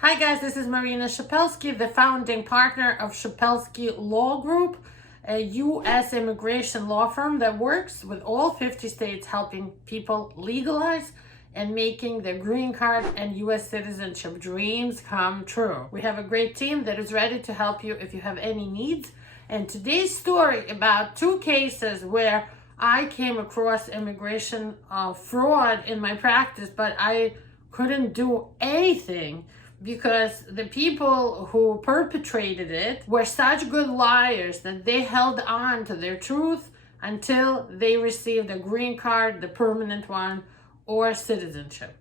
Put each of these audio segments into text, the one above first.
Hi guys, this is Marina Shepelsky, the founding partner of Shepelsky Law Group, a U.S. immigration law firm that works with all 50 states helping people legalize and making their green card and U.S. citizenship dreams come true. We have a great team that is ready to help you if you have any needs. And today's story about two cases where I came across immigration fraud in my practice, but I couldn't do anything because the people who perpetrated it were such good liars that they held on to their truth until they received a green card, the permanent one, or citizenship.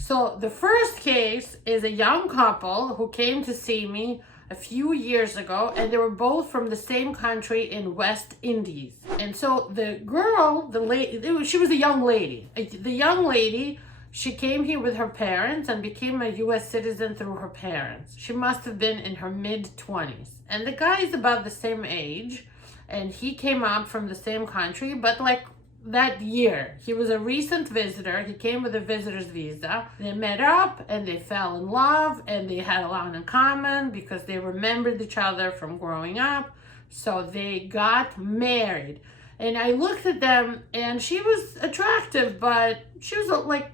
So the first case is a young couple who came to see me a few years ago, and they were both from the same country in West Indies. And so the girl, she was a young lady. The young lady, she came here with her parents and became a U.S. citizen through her parents. She must have been in her mid-20s. And the guy is about the same age, and he came up from the same country, but like that year. He was a recent visitor. He came with a visitor's visa. They met up and they fell in love and they had a lot in common because they remembered each other from growing up. So they got married. And I looked at them and she was attractive, but she was like,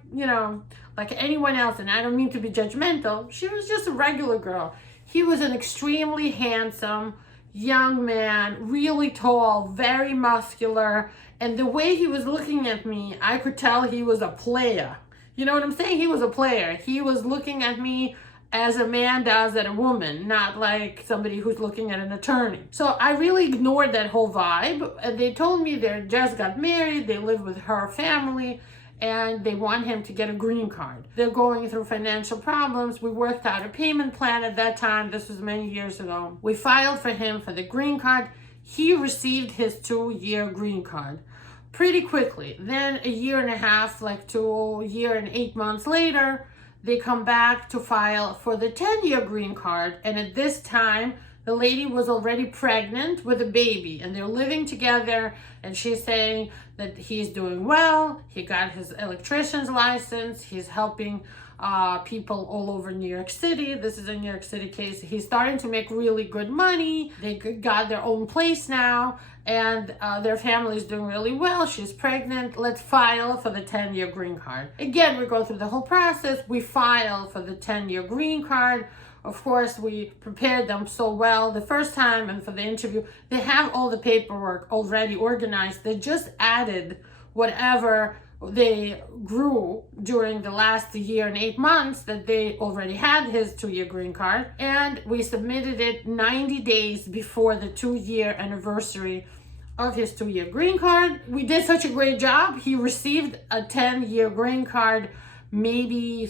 like anyone else. And I don't mean to be judgmental. She was just a regular girl. He was an extremely handsome young man, really tall, very muscular. And the way he was looking at me, I could tell he was a player. You know what I'm saying? He was a player. He was looking at me as a man does at a woman, not like somebody who's looking at an attorney. So I really ignored that whole vibe. And they told me they just got married, they live with her family, and they want him to get a green card. They're going through financial problems. We worked out a payment plan at that time. This was many years ago. We filed for him for the green card. He received his 2-year green card pretty quickly. Then a year and a half, like 2 years and 8 months later, they come back to file for the 10-year green card. And at this time, the lady was already pregnant with a baby and they're living together, and she's saying that he's doing well. He got his electrician's license. He's helping people all over New York City. This is a New York City case. He's starting to make really good money. They got their own place now, and their family is doing really well. She's pregnant. Let's file for the 10-year green card. Again, we go through the whole process. We file for the 10-year green card. Of course, we prepared them so well the first time, and for the interview, they have all the paperwork already organized. They just added whatever they grew during the last year and 8 months that they already had his 2-year green card. And we submitted it 90 days before the 2-year anniversary of his 2-year green card. We did such a great job. He received a 10-year green card maybe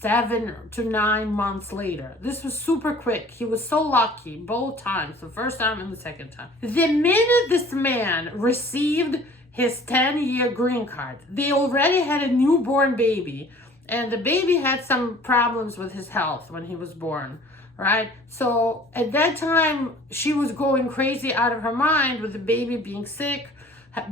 7 to 9 months later. This was super quick. He was so lucky both times, the first time and the second time. The minute this man received his 10-year green card, they already had a newborn baby, and the baby had some problems with his health when he was born, right? So at that time, she was going crazy out of her mind with the baby being sick,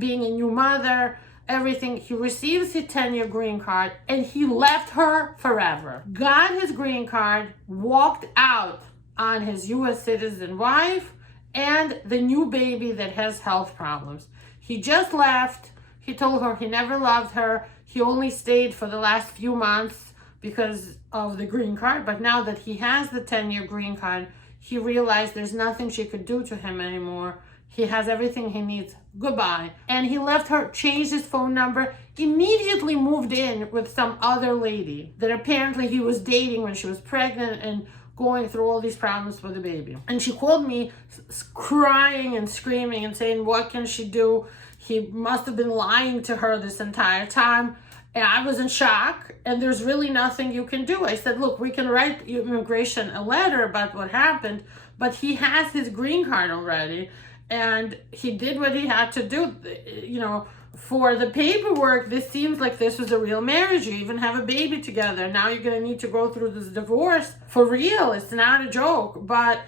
being a new mother, everything. He receives his 10-year green card and he left her forever. Got his green card, walked out on his U.S. citizen wife and the new baby that has health problems. He just left. He told her he never loved her. He only stayed for the last few months because of the green card. But now that he has the 10-year green card, he realized there's nothing she could do to him anymore. He has everything he needs. Goodbye. And he left her, changed his phone number, immediately moved in with some other lady that apparently he was dating when she was pregnant and going through all these problems with the baby. And she called me crying and screaming and saying, what can she do? He must have been lying to her this entire time. And I was in shock, and there's really nothing you can do. I said, look, we can write immigration a letter about what happened, but he has his green card already. And he did what he had to do. For the paperwork, this seems like this was a real marriage. You even have a baby together. Now you're going to need to go through this divorce for real. It's not a joke. But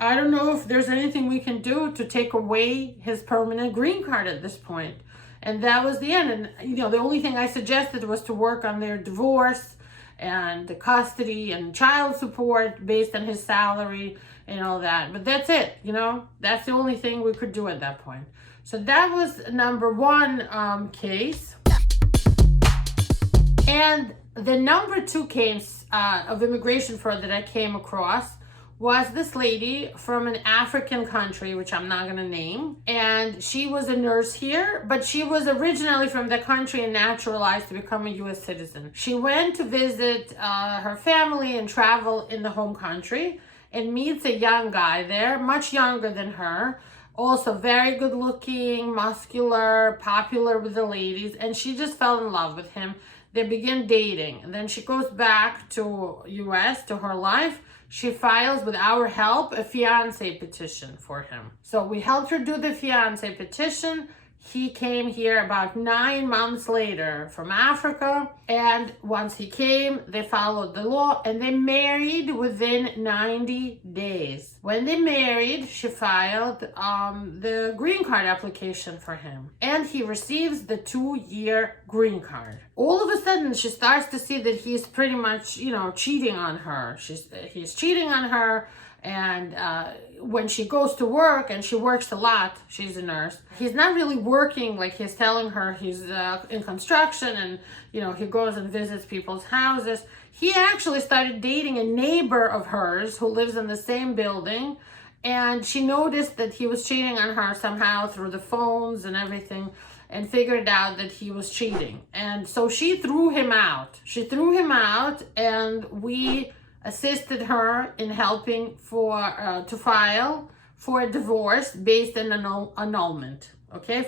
I don't know if there's anything we can do to take away his permanent green card at this point. And that was the end. And, the only thing I suggested was to work on their divorce and the custody and child support based on his salary and all that. But that's it, that's the only thing we could do at that point. So that was number one case. And the number two case of immigration fraud that I came across was this lady from an African country, which I'm not going to name. And she was a nurse here, but she was originally from the country and naturalized to become a U.S. citizen. She went to visit her family and travel in the home country and meets a young guy there, much younger than her. Also very good looking, muscular, popular with the ladies. And she just fell in love with him. They begin dating. And then she goes back to U.S., to her life. She files, with our help, a fiancé petition for him. So we helped her do the fiancé petition. He came here about 9 months later from Africa. And once he came, they followed the law and they married within 90 days. When they married, she filed the green card application for him. And he receives the 2-year green card. All of a sudden, she starts to see that he's pretty much, cheating on her. He's cheating on her. And when she goes to work, and she works a lot, she's a nurse, he's not really working like he's telling her. He's in construction, and he goes and visits people's houses. He actually started dating a neighbor of hers who lives in the same building, and she noticed that he was cheating on her somehow through the phones and everything, and figured out that he was cheating. And so she threw him out. And we assisted her in helping to file for a divorce based on annulment,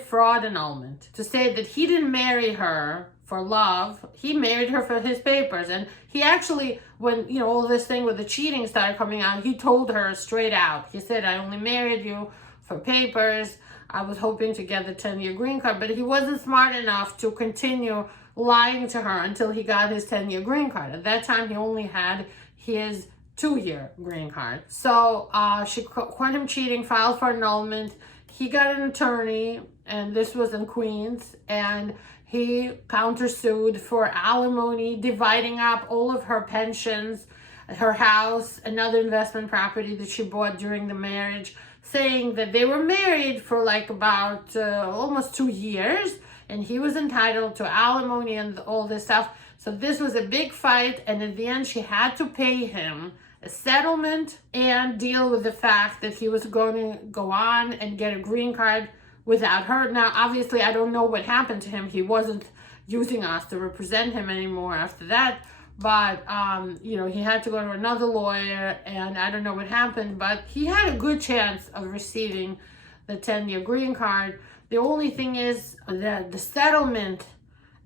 fraud annulment. To say that he didn't marry her for love, he married her for his papers. And he actually, when all this thing with the cheating started coming out, he told her straight out. He said, "I only married you for papers. I was hoping to get the 10-year green card," but he wasn't smart enough to continue lying to her until he got his 10-year green card. At that time, he only had his 2-year green card. So she caught him cheating, filed for annulment. He got an attorney, and this was in Queens, and he countersued for alimony, dividing up all of her pensions, her house, another investment property that she bought during the marriage, saying that they were married for about almost 2 years, and he was entitled to alimony and all this stuff. So this was a big fight, and at the end she had to pay him a settlement and deal with the fact that he was going to go on and get a green card without her. Now, obviously, I don't know what happened to him. He wasn't using us to represent him anymore after that. But, he had to go to another lawyer, and I don't know what happened, but he had a good chance of receiving the 10-year green card. The only thing is that the settlement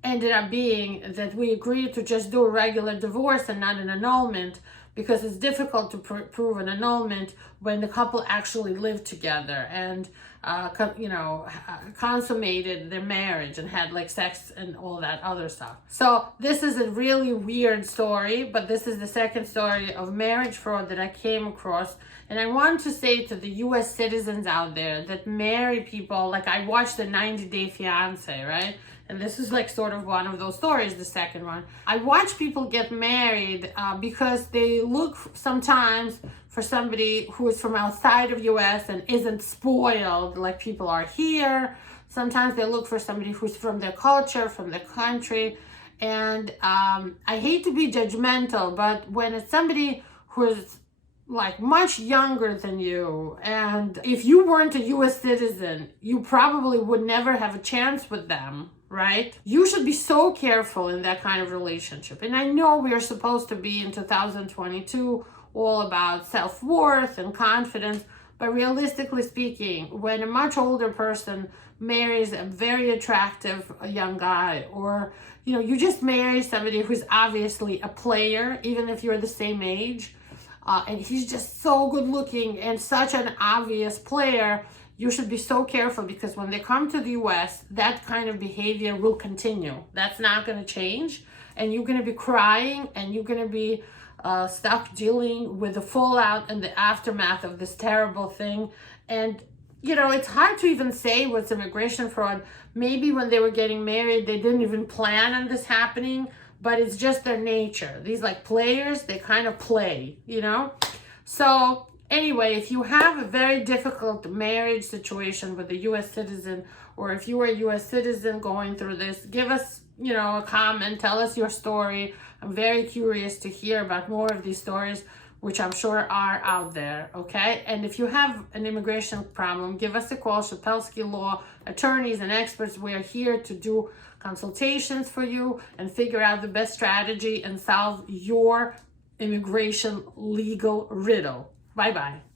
ended up being that we agreed to just do a regular divorce and not an annulment, because it's difficult to prove an annulment when the couple actually lived together and consummated their marriage and had sex and all that other stuff. So this is a really weird story, but this is the second story of marriage fraud that I came across. And I want to say to the U.S. citizens out there that marry people, I watched the 90-Day Fiancé, right? And this is sort of one of those stories, the second one. I watch people get married because they look sometimes for somebody who is from outside of U.S. and isn't spoiled like people are here. Sometimes they look for somebody who's from their culture, from their country. And I hate to be judgmental, but when it's somebody who's much younger than you, and if you weren't a U.S. citizen, you probably would never have a chance with them, right? You should be so careful in that kind of relationship. And I know we are supposed to be in 2022 all about self-worth and confidence, but realistically speaking, when a much older person marries a very attractive young guy, or you just marry somebody who's obviously a player, even if you're the same age, and he's just so good looking and such an obvious player, you should be so careful, because when they come to the U.S., that kind of behavior will continue. That's not going to change, and you're going to be crying, and you're going to be stuck dealing with the fallout and the aftermath of this terrible thing. And it's hard to even say what's immigration fraud. Maybe when they were getting married, they didn't even plan on this happening, but it's just their nature. These like players, they kind of play, you know? So anyway, if you have a very difficult marriage situation with a U.S. citizen, or if you are a U.S. citizen going through this, give us, you know, a comment, tell us your story. I'm very curious to hear about more of these stories, which I'm sure are out there, okay? And if you have an immigration problem, give us a call. Shepelsky Law, attorneys and experts, we are here to do consultations for you and figure out the best strategy and solve your immigration legal riddle. Bye-bye.